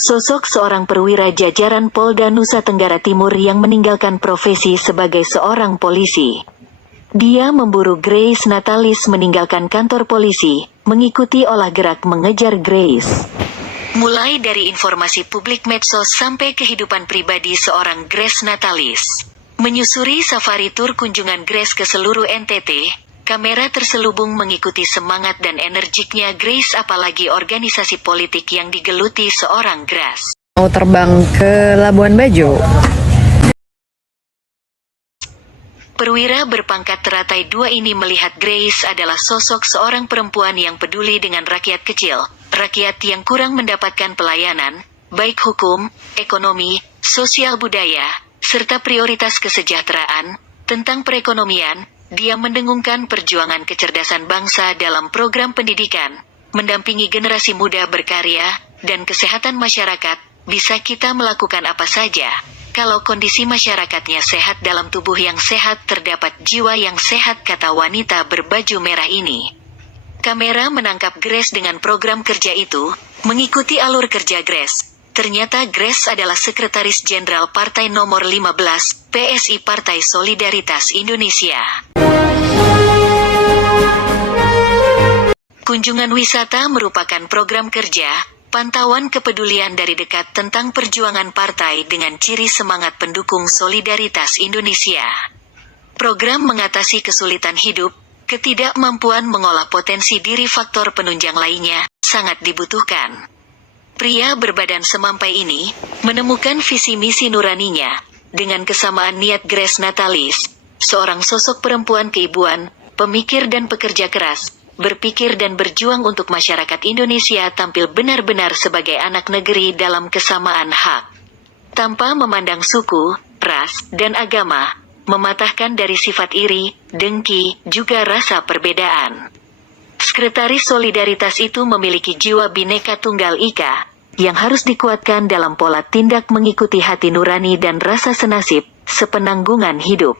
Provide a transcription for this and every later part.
Sosok seorang perwira jajaran Polda Nusa Tenggara Timur yang meninggalkan profesi sebagai seorang polisi. Dia memburu Grace Natalis meninggalkan kantor polisi, mengikuti olah gerak mengejar Grace. Mulai dari informasi publik medsos sampai kehidupan pribadi seorang Grace Natalis. Menyusuri safari tur kunjungan Grace ke seluruh NTT, kamera terselubung mengikuti semangat dan energiknya Grace, apalagi organisasi politik yang digeluti seorang Grace. Mau terbang ke Labuan Bajo. Perwira berpangkat teratai 2 ini melihat Grace adalah sosok seorang perempuan yang peduli dengan rakyat kecil, rakyat yang kurang mendapatkan pelayanan, baik hukum, ekonomi, sosial budaya, serta prioritas kesejahteraan. Tentang perekonomian, dia mendengungkan perjuangan kecerdasan bangsa dalam program pendidikan, mendampingi generasi muda berkarya, dan kesehatan masyarakat. Bisa kita melakukan apa saja kalau kondisi masyarakatnya sehat, dalam tubuh yang sehat terdapat jiwa yang sehat, kata wanita berbaju merah ini. Kamera menangkap Grace dengan program kerja itu, mengikuti alur kerja Grace. Ternyata Grace adalah Sekretaris Jenderal Partai Nomor 15, PSI Partai Solidaritas Indonesia. Kunjungan wisata merupakan program kerja, pantauan kepedulian dari dekat tentang perjuangan partai dengan ciri semangat pendukung solidaritas Indonesia. Program mengatasi kesulitan hidup, ketidakmampuan mengolah potensi diri, faktor penunjang lainnya, sangat dibutuhkan. Pria berbadan semampai ini menemukan visi misi nuraninya dengan kesamaan niat Grace Natalis, seorang sosok perempuan keibuan, pemikir dan pekerja keras, berpikir dan berjuang untuk masyarakat Indonesia tampil benar-benar sebagai anak negeri dalam kesamaan hak. Tanpa memandang suku, ras, dan agama, mematahkan dari sifat iri, dengki, juga rasa perbedaan. Sekretaris Solidaritas itu memiliki jiwa Bhinneka Tunggal Ika, yang harus dikuatkan dalam pola tindak mengikuti hati nurani dan rasa senasib, sepenanggungan hidup.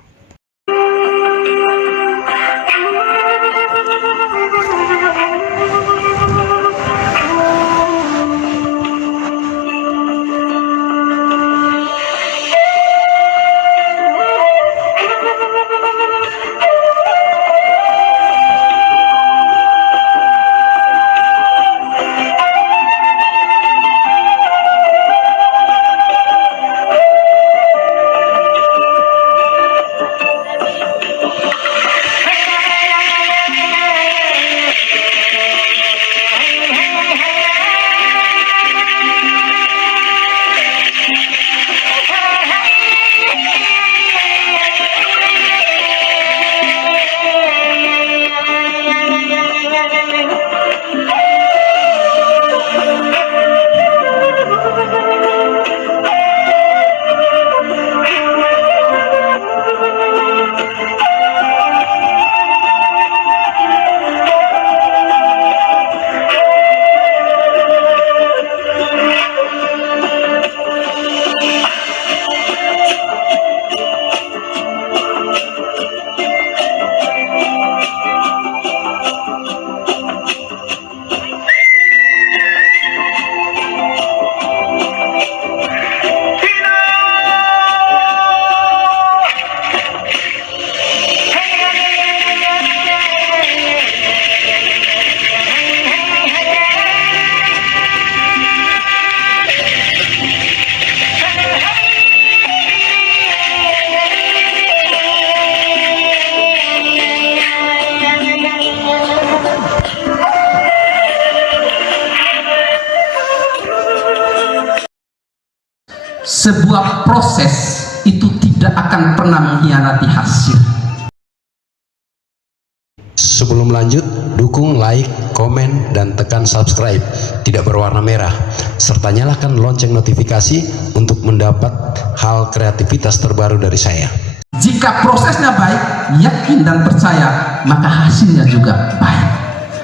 Sebuah proses itu tidak akan pernah mengkhianati hasil. Sebelum lanjut, dukung like, komen, dan tekan subscribe tidak berwarna merah, serta nyalakan lonceng notifikasi untuk mendapat hal kreativitas terbaru dari saya. Jika prosesnya baik, yakin dan percaya, maka hasilnya juga baik.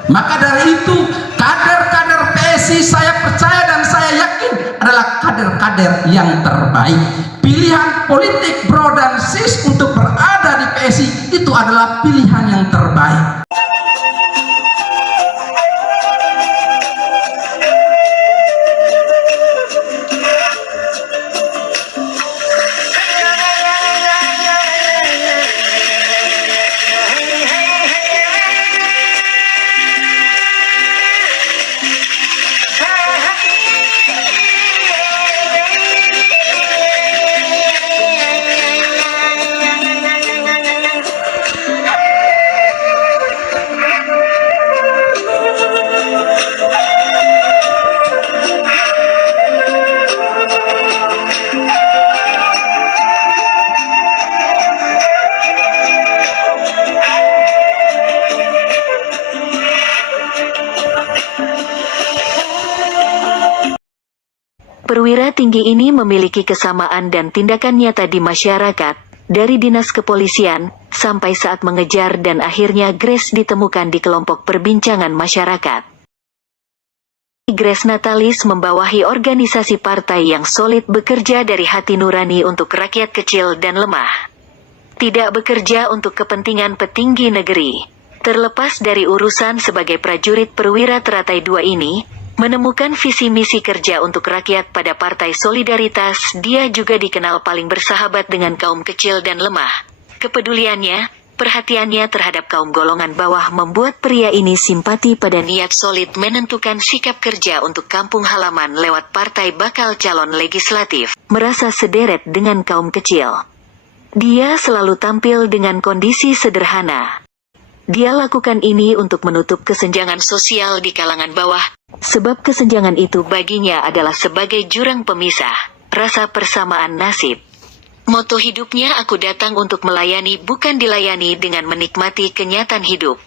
Maka dari itu, kader-kader PSI saya percaya dan saya yakin adalah kader-kader yang terbaik. Pilihan politik bro dan sis untuk berada di PSI itu adalah pilihan yang terbaik. Perwira tinggi ini memiliki kesamaan dan tindakan nyata di masyarakat, dari dinas kepolisian, sampai saat mengejar dan akhirnya Grace ditemukan di kelompok perbincangan masyarakat. Grace Natalis membawahi organisasi partai yang solid bekerja dari hati nurani untuk rakyat kecil dan lemah. Tidak bekerja untuk kepentingan petinggi negeri. Terlepas dari urusan sebagai prajurit perwira teratai 2 ini, menemukan visi misi kerja untuk rakyat pada Partai Solidaritas, dia juga dikenal paling bersahabat dengan kaum kecil dan lemah. Kepeduliannya, perhatiannya terhadap kaum golongan bawah membuat pria ini simpati pada niat solid menentukan sikap kerja untuk kampung halaman lewat partai bakal calon legislatif, merasa sederet dengan kaum kecil. Dia selalu tampil dengan kondisi sederhana. Dia lakukan ini untuk menutup kesenjangan sosial di kalangan bawah, sebab kesenjangan itu baginya adalah sebagai jurang pemisah, rasa persamaan nasib. Moto hidupnya, aku datang untuk melayani bukan dilayani, dengan menikmati kenyataan hidup.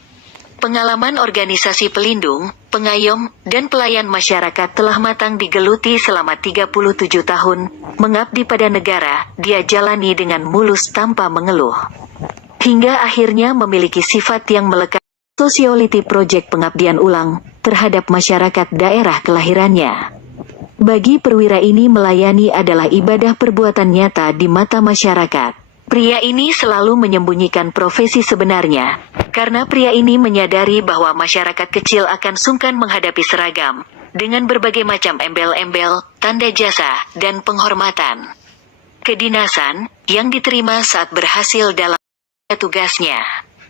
Pengalaman organisasi pelindung, pengayom, dan pelayan masyarakat telah matang digeluti selama 37 tahun, mengabdi pada negara, dia jalani dengan mulus tanpa mengeluh. Hingga akhirnya memiliki sifat yang melekat. Sociality Project pengabdian ulang terhadap masyarakat daerah kelahirannya. Bagi perwira ini melayani adalah ibadah perbuatan nyata di mata masyarakat. Pria ini selalu menyembunyikan profesi sebenarnya, karena pria ini menyadari bahwa masyarakat kecil akan sungkan menghadapi seragam, dengan berbagai macam embel-embel, tanda jasa, dan penghormatan kedinasan, yang diterima saat berhasil dalam tugasnya.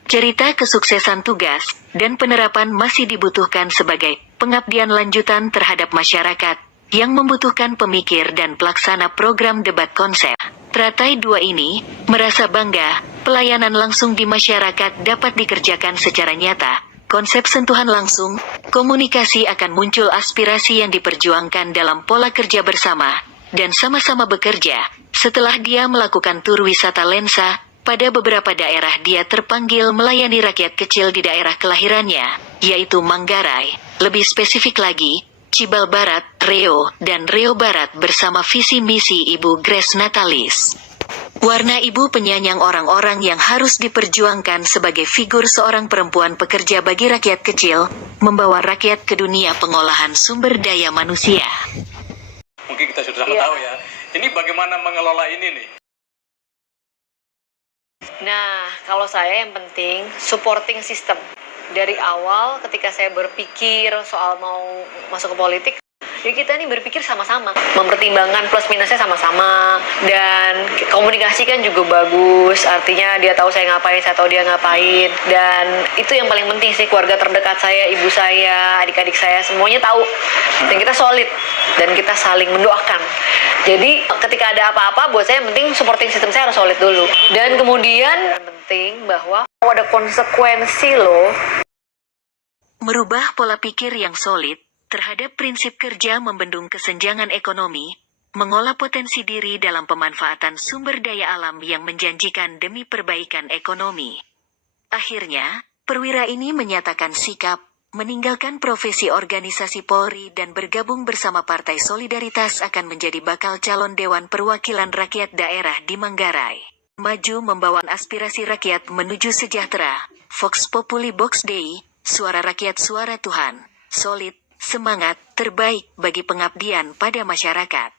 Cerita kesuksesan tugas dan penerapan masih dibutuhkan sebagai pengabdian lanjutan terhadap masyarakat yang membutuhkan pemikir dan pelaksana program debat konsep. Teratai 2 ini merasa bangga pelayanan langsung di masyarakat dapat dikerjakan secara nyata. Konsep sentuhan langsung, komunikasi akan muncul aspirasi yang diperjuangkan dalam pola kerja bersama dan sama-sama bekerja. Setelah dia melakukan tur wisata lensa, pada beberapa daerah dia terpanggil melayani rakyat kecil di daerah kelahirannya, yaitu Manggarai, lebih spesifik lagi, Cibal Barat, Reo, dan Reo Barat bersama visi misi Ibu Grace Natalis. Warna ibu penyayang orang-orang yang harus diperjuangkan sebagai figur seorang perempuan pekerja bagi rakyat kecil, membawa rakyat ke dunia pengolahan sumber daya manusia. Mungkin kita sudah sama tahu ya, ini bagaimana mengelola ini nih. Nah, kalau saya yang penting supporting system. Dari awal ketika saya berpikir soal mau masuk ke politik, ya kita nih berpikir sama-sama, mempertimbangkan plus minusnya sama-sama, dan komunikasi kan juga bagus, artinya dia tahu saya ngapain, saya tahu dia ngapain, dan itu yang paling penting sih. Keluarga terdekat saya, ibu saya, adik-adik saya, semuanya tahu, dan kita solid, dan kita saling mendoakan. Jadi ketika ada apa-apa, buat saya yang penting supporting system saya harus solid dulu, dan kemudian penting bahwa ada konsekuensi loh. Merubah pola pikir yang solid terhadap prinsip kerja membendung kesenjangan ekonomi, mengolah potensi diri dalam pemanfaatan sumber daya alam yang menjanjikan demi perbaikan ekonomi. Akhirnya, perwira ini menyatakan sikap, meninggalkan profesi organisasi Polri dan bergabung bersama Partai Solidaritas akan menjadi bakal calon Dewan Perwakilan Rakyat Daerah di Manggarai. Maju membawa aspirasi rakyat menuju sejahtera. Vox Populi Vox Dei, suara rakyat suara Tuhan. Solid, semangat, terbaik bagi pengabdian pada masyarakat.